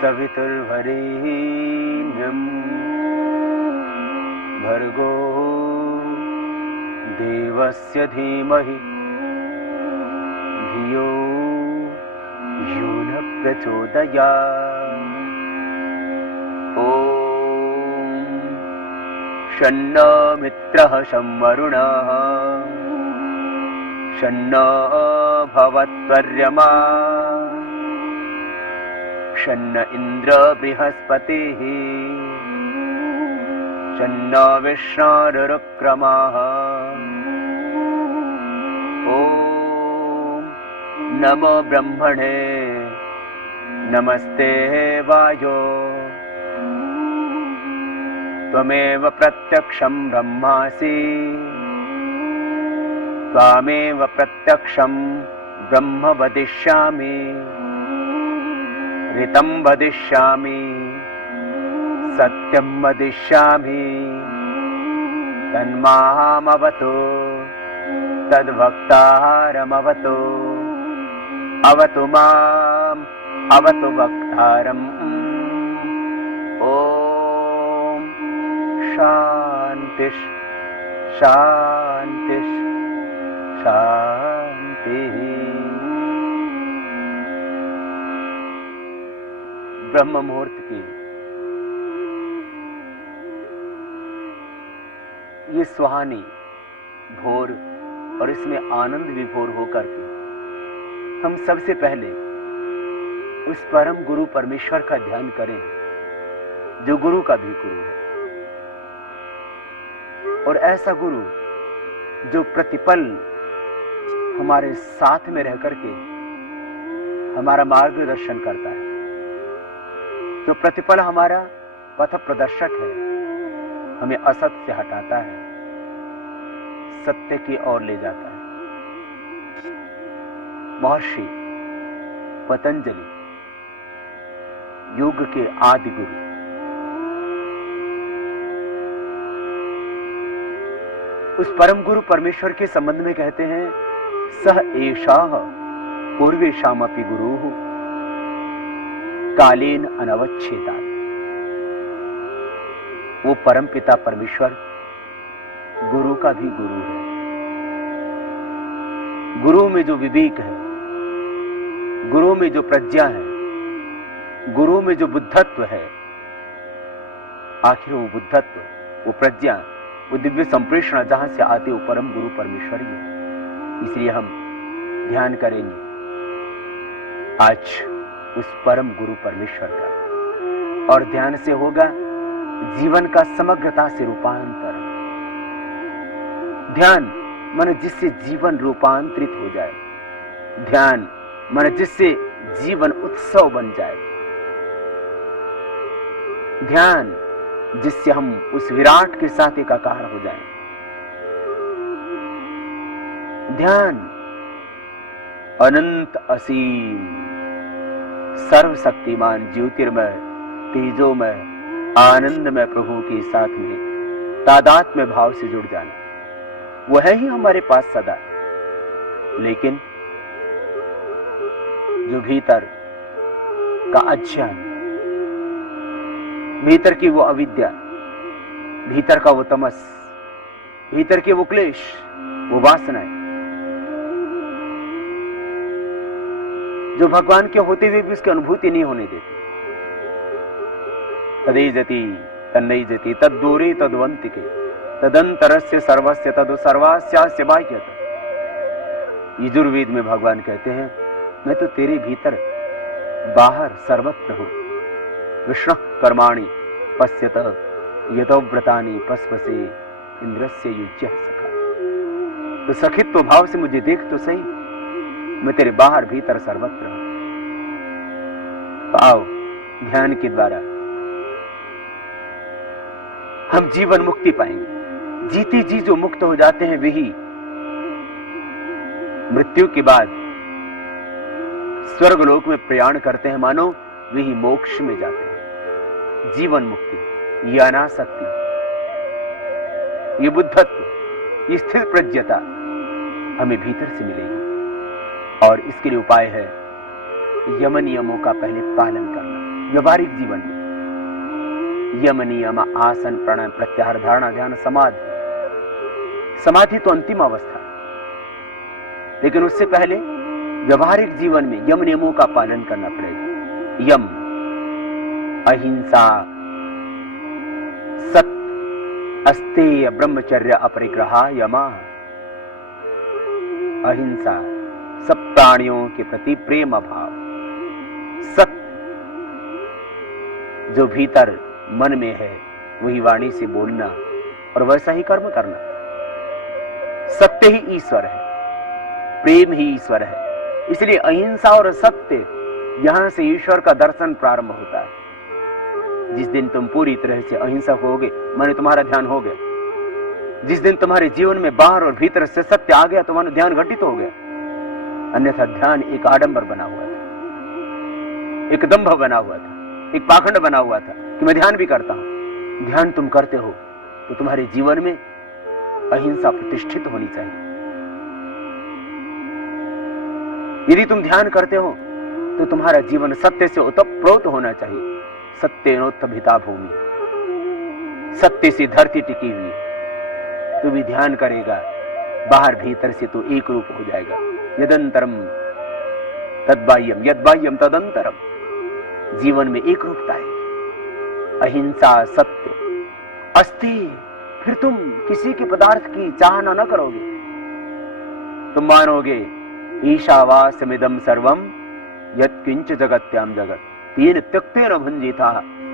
सवितुर्वरेण्यं भर्गो देवस्य धीमहि धियो यो न प्रचोदयात्। ॐ शन्नो मित्रः शं वरुणः शन्नो भवत्वर्यमा शन्न इन्द्र बृहस्पतिः शन्नो विष्णुरुक्रमः। ॐ नमो ब्रह्मणे नमस्ते वायो त्वमेव प्रत्यक्षं ब्रह्मासि त्वामेव प्रत्यक्षं ब्रह्म वदिष्यामि ऋतं वदिष्यामि सत्यं वदिष्यामि तन्मामवतु तद्वक्तारमवतु अवतु माम् अवतु वक्तारम्। ॐ शान्तिः शान्तिः शान्तिः। ब्रह्म मुहूर्त की ये सुहानी भोर और इसमें आनंद विभोर होकर के हम सबसे पहले उस परम गुरु परमेश्वर का ध्यान करें जो गुरु का भी गुरु है, और ऐसा गुरु जो प्रतिपल हमारे साथ में रह करके हमारा मार्गदर्शन करता है, जो प्रतिपल हमारा पथ प्रदर्शक है, हमें असत्य से हटाता है, सत्य की ओर ले जाता है। महर्षि पतंजलि योग के आदि गुरु, उस परम गुरु परमेश्वर के संबंध में कहते हैं सह एषः पूर्वेषामपि गुरुः कालेन अनवच्छेदात्। वो परम पिता परमेश्वर गुरु का भी गुरु है। गुरु में जो विवेक है, गुरु में जो प्रज्ञा है, गुरु में जो बुद्धत्व है, आखिर वो बुद्धत्व, वो प्रज्ञा, वो दिव्य संप्रेषण जहां से आते वो परम गुरु परमेश्वर ही है। इसलिए हम ध्यान करेंगे आज उस परम गुरु परमेश्वर का, और ध्यान से होगा जीवन का समग्रता से रूपांतर। ध्यान मन जिससे जीवन रूपांतरित हो जाए, ध्यान मन जिससे जीवन उत्सव बन जाए, ध्यान जिससे हम उस विराट के साथ एकाकार हो जाएं। ध्यान अनंत असीम सर्वशक्तिमान ज्योतिर्मय तेजोमय आनंदमय प्रभु के साथ में तादात्म्य भाव से जुड़ जाना, वह है ही हमारे पास सदा। लेकिन जो भीतर का अज्ञान, भीतर की वो अविद्या, भीतर का वो तमस, भीतर के वो क्लेश, वो वासनाएं, जो भगवान के होते हुए भी उसकी अनुभूति नहीं होने देती। तदैजति तन्नैजति तद्दूरे तद्वंतिके तदंतरस्य सर्वस्य तदु सर्वास्यास्य बाह्यत। यजुर्वेद में भगवान कहते हैं मैं तो तेरे भीतर बाहर सर्वत्र हूं। विष्णु कर्माणि पश्यत यतो व्रतानि पस्पसे इंद्रस्य युज्य सखा। तो सखित्व भाव से मुझे देख तो सही, मैं तेरे बाहर भीतर सर्वत्र हूं। तो आओ ध्यान के द्वारा हम जीवन मुक्ति पाएंगे। जीती जी जो मुक्त हो जाते हैं वही मृत्यु के बाद स्वर्गलोक में प्रयाण करते हैं, मानो वही मोक्ष में जाते हैं। जीवन मुक्ति, ये अनासक्ति, ये बुद्धत्व, ये स्थिर प्रज्ञता हमें भीतर से मिलेगी। और इसके लिए उपाय है यम नियमों का पहले पालन करना। व्यवहारिक जीवन में यम नियम आसन प्राणायाम प्रत्याहार धारणा ध्यान समाधि। समाधि तो अंतिम अवस्था, लेकिन उससे पहले व्यवहारिक जीवन में यम नियमों का पालन करना पड़ेगा। यम अहिंसा, सत्य, अस्तेय, ब्रह्मचर्य, अपरिग्रह, यमा। अहिंसा, सब प्राणियों के प्रति प्रेम भाव। सत्य, जो भीतर मन में है वही वाणी से बोलना और वैसा ही कर्म करना। सत्य ही ईश्वर है, प्रेम ही ईश्वर है। इसलिए अहिंसा और सत्य, यहां से ईश्वर का दर्शन प्रारंभ होता है। जिस दिन तुम पूरी तरह से अहिंसक होगे, माने तुम्हारा ध्यान हो गया। जिस दिन तुम्हारे जीवन में बाहर और भीतर से सत्य आ गया, तुम्हारा ध्यान घटित हो गया। अन्यथा ध्यान एक आडंबर बना हुआ था, एक दंभ बना हुआ था, एक पाखंड बना हुआ था कि मैं ध्यान भी करता हूं। ध्यान तुम करते हो तो तुम्हारे जीवन में अहिंसा प्रतिष्ठित होनी चाहिए। यदि तुम ध्यान करते हो तो तुम्हारा जीवन सत्य से ओतप्रोत होना चाहिए। सत्यनोत्थिता भूमि, सत्य से धरती टिकी हुई। तू भी ध्यान करेगा, बाहर भीतर से तो एक रूप हो जाएगा। यदंतरम तद्बाह्यम यद्बाह्यम तदंतरम। जीवन में एक रूपता है, अहिंसा, सत्य, अस्ति। फिर तुम किसी के पदार्थ की चाहना न करोगे। तुम मानोगे ईशावास्यमिदं सर्वं यत्किंच जगत्याम जगत तेन त्यक्तेन भुंजीता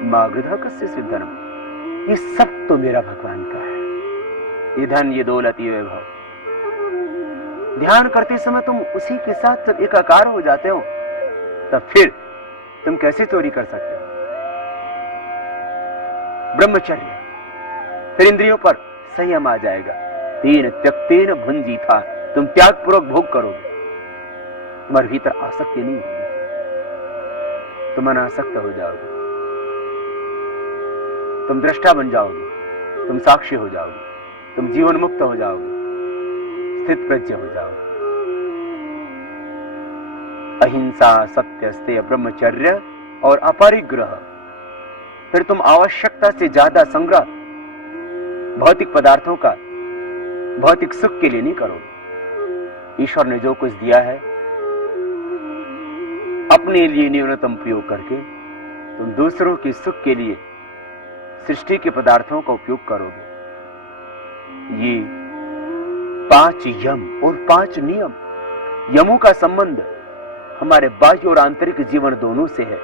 मा गृधः कस्य सिद्धनम्। ये सब तो मेरा भगवान का है, ये धन, ये दौलत, ये वैभव। ध्यान करते समय तुम उसी के साथ जब एकाकार हो जाते हो, तब फिर तुम कैसे चोरी कर सकते हो? ब्रह्मचर्य, फिर इंद्रियों पर संयम आ जाएगा। तेन त्यक्तेन भुंजीता, तुम त्यागपूर्वक भोग करोगे। तुम्हारे भीतर आसक्ति नहीं होगी, तुम अनासक्त हो जाओगे। तुम दृष्टा बन जाओगे, तुम साक्षी हो जाओगे, तुम जीवन मुक्त हो जाओगे, स्थित प्रज्ञ हो जाओगे। अहिंसा, सत्य, अस्तेय, ब्रह्मचर्य और अपरिग्रह। फिर तुम आवश्यकता से ज्यादा संग्रह भौतिक पदार्थों का भौतिक सुख के लिए नहीं करोगे। ईश्वर ने जो कुछ दिया है अपने लिए न्यूनतम प्रयोग करके तुम दूसरों के सुख के लिए सृष्टि के पदार्थों का उपयोग करोगे। ये 5 यम और 5 नियम। यमों का संबंध हमारे बाह्य और आंतरिक जीवन दोनों से है,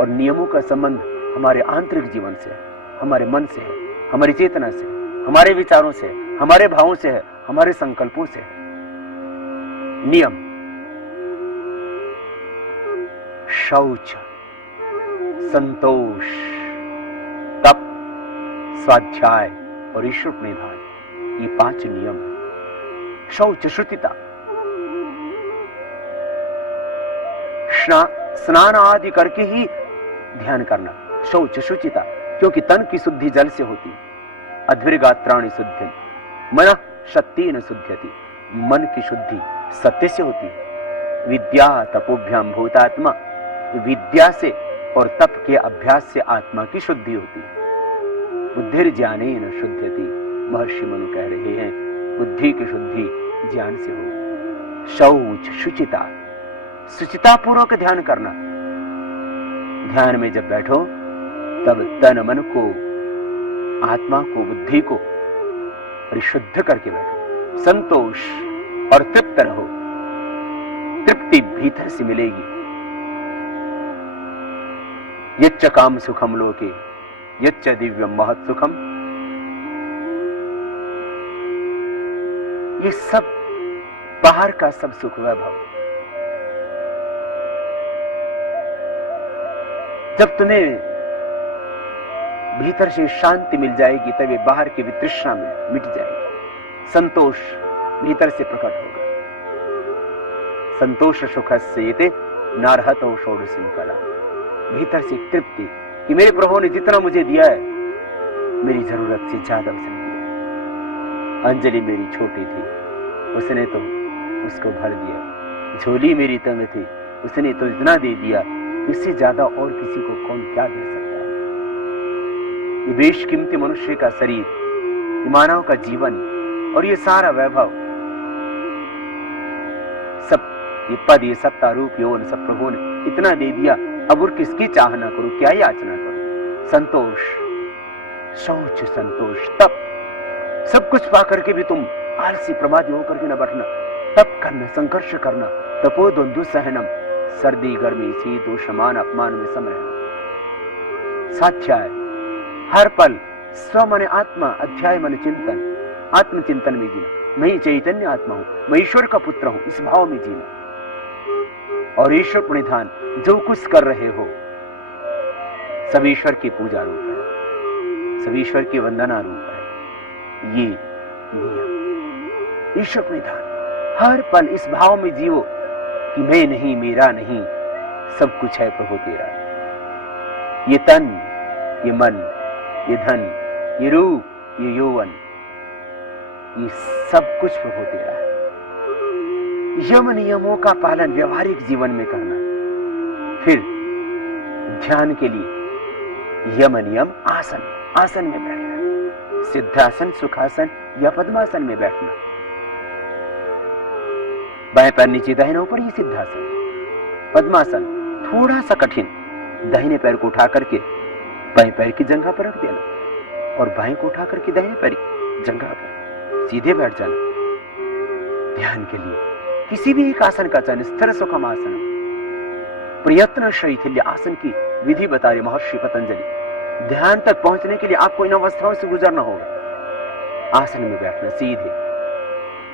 और नियमों का संबंध हमारे आंतरिक जीवन से है, हमारे मन से है, हमारी चेतना से, हमारे विचारों से, हमारे भावों से है, हमारे संकल्पों से है। नियम, शौच, संतोष, तप, स्वाध्याय और ईश्वर निधान, ये 5 नियम है। शौच, शुचिता, स्नान आदि करके ही ध्यान करना। शौच, शुचिता, क्योंकि तन की शुद्धि जल से होती। अध्विर्गात्राणि शुद्धि मन शक्तिन शुद्ध्यति, मन की शुद्धि सत्य से होती। विद्या तपोभ्याम भूतात्मा, विद्या से और तप के अभ्यास से आत्मा की शुद्धि होती है। बुद्धिर ज्ञानेन शुद्ध्यति, महर्षि मनु कह रहे हैं बुद्धि की शुद्धि ज्ञान से हो। शौच, शुचिता, शुचिता पूर्वक ध्यान करना। ध्यान में जब बैठो तब तन मन को, आत्मा को, बुद्धि को परिशुद्ध करके बैठो। संतोष और तृप्त रहो, तृप्ति भीतर से मिलेगी। यच्च काम सुखम लोके यच्च दिव्यम महत् सुखम। ये सब बाहर का सब सुख वैभव, जब तुम्हें भीतर से शांति मिल जाएगी तब ये बाहर की वितृष्णा में मिट जाएगी। संतोष भीतर से प्रकट होगा। संतोष सुखस्येते नार्हतो षोडशीं कला। भीतर से तृप्ति कि मेरे प्रभु ने जितना मुझे दिया है मेरी जरूरत से ज्यादा उसने दिया। अंजलि मेरी छोटी थी, उसने तो उसको भर दिया। झोली मेरी तंग थी, उसने तो इतना दे दिया इससे ज्यादा और किसी को कौन क्या दे सकता है? ये बेशकीमती मनुष्य का शरीर, ये मानव का जीवन और ये सारा वैभव, सब ये पद, ये सत्ता, रूप, यौवन सब प्रभु ने इतना दे दिया। अब और किसकी चाह ना करूं, क्या याचना करूं? संतोष, शौच, संतोष, तप, सब कुछ पा करके भी तुम आलसी प्रमादी होकर के न बैठना। तप करना, संघर्ष करना, तपो द्वंद्व सहनम, सर्दी गर्मी शीत समान अपमान में सम रहना। स्वाध्याय, हर पल स्व मन आत्मा, अध्याय मन चिंतन, आत्मचिंतन में जीना। मैं चैतन्य आत्मा हूं, मैं ईश्वर का पुत्र हूं, इस भाव में जीना। और ईश्वर प्रणिधान जो कुछ कर रहे हो सब ईश्वर की पूजा रूप है, सब ईश्वर की वंदना रूप है। ये नियम, ईश्वर प्रणिधान, हर पल इस भाव में जियो कि मैं नहीं, मेरा नहीं, सब कुछ है प्रभु तेरा। ये तन, ये मन, ये धन, ये रूप, ये यौवन, ये सब कुछ प्रभु तेरा है। यम नियमों का पालन व्यवहारिक जीवन में करना। फिर ध्यान के लिए यम नियम आसन, आसन में बैठना, सिद्धासन, सुखासन या पद्मासन में बैठना। बाएं पैर नीचे, दाहिने ऊपर, ये सिद्धासन। पद्मासन थोड़ा सा कठिन, दाहिने पैर को उठा करके बाएं पैर की जंघा पर रख देना और बाएं को उठा करके दाहिने पैर की जंघा पर सीधे बैठ जाना। ध्यान के लिए किसी भी एक आसन का चयन, स्थिर सुखम आसन, प्रयत्न शैथिल्य आसन की विधि बता रहे महर्षि पतंजलि। ध्यान तक पहुंचने के लिए आपको इन अवस्थाओं से गुजरना होगा। आसन में बैठना सीधे,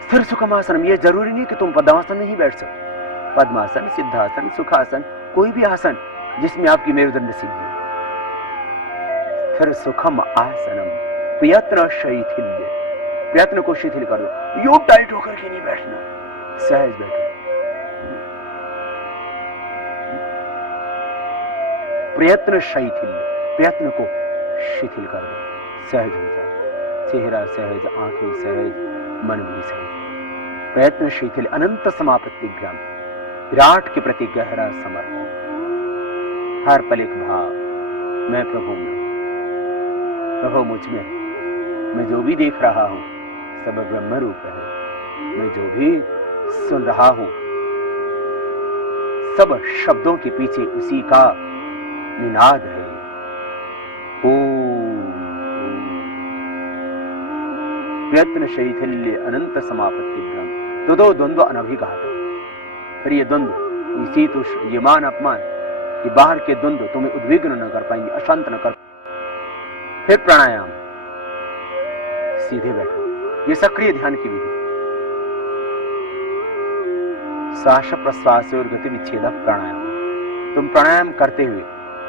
स्थिर सुखम आसन। यह जरूरी नहीं कि तुम पद्मासन में ही बैठ सको। पद्मासन, सिद्धासन, सुखासन, कोई भी आसन जिसमें आपकी मेरुदंड सीधी है। स्थिर सुखम आसनम, प्रयत्न शैथिल्य, प्रयत्न को शिथिल कर दो। योग टाइट होकर के नहीं बैठना, सहज बैठो। प्रयत्न शैथिल्य, प्रयत्न को शिथिल कर दो, सहज हो जाओ। चेहरा सहज, आंखें सहज, मन भी सहज। प्रयत्न शिथिल, अनंत समापत्तिभ्याम, विराट के प्रति गहरा समर्पण। हर पल एक भाव, मैं प्रभु में, प्रभु मुझ में, मैं जो भी देख रहा हूं सब ब्रह्म रूप है। मैं जो भी सुन रहा हूं सब शब्दों के पीछे उसी का निनाद है। प्रयत्न शैथिल्य अनंत समापत्तिभ्याम, दो द्वंद्व अनभिघात। फिर ये द्वंद्व, ये शीत उष्ण, ये मान अपमान, ये बाहर के द्वंद्व तुम्हें उद्विग्न न कर पाएंगे, अशांत न कर। फिर प्राणायाम, सीधे बैठो, ये सक्रिय ध्यान की विधि। श्वास प्रश्वास और गति विच्छेद प्राणायाम। तुम प्राणायाम करते हुए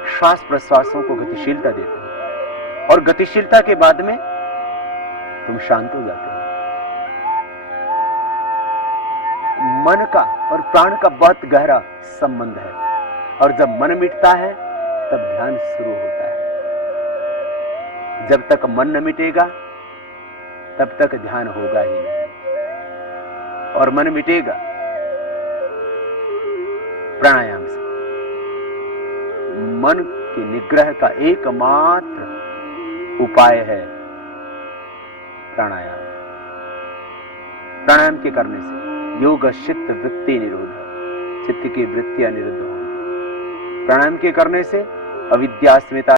श्वास प्रश्वासों को गतिशीलता देते हो और गतिशीलता के बाद में तुम शांत हो जाते हो। मन का और प्राण का बहुत गहरा संबंध है और जब मन मिटता है तब ध्यान शुरू होता है। जब तक मन न मिटेगा तब तक ध्यान होगा ही नहीं, और मन मिटेगा प्राणायाम से। मन के निग्रह का एकमात्र उपाय है प्राणायाम। प्राणायाम के करने से योग चित्त वृत्ति निरोध, चित्त की वृत्तियां निरुद्ध होंगी। प्राणायाम के करने से अविद्या अस्मिता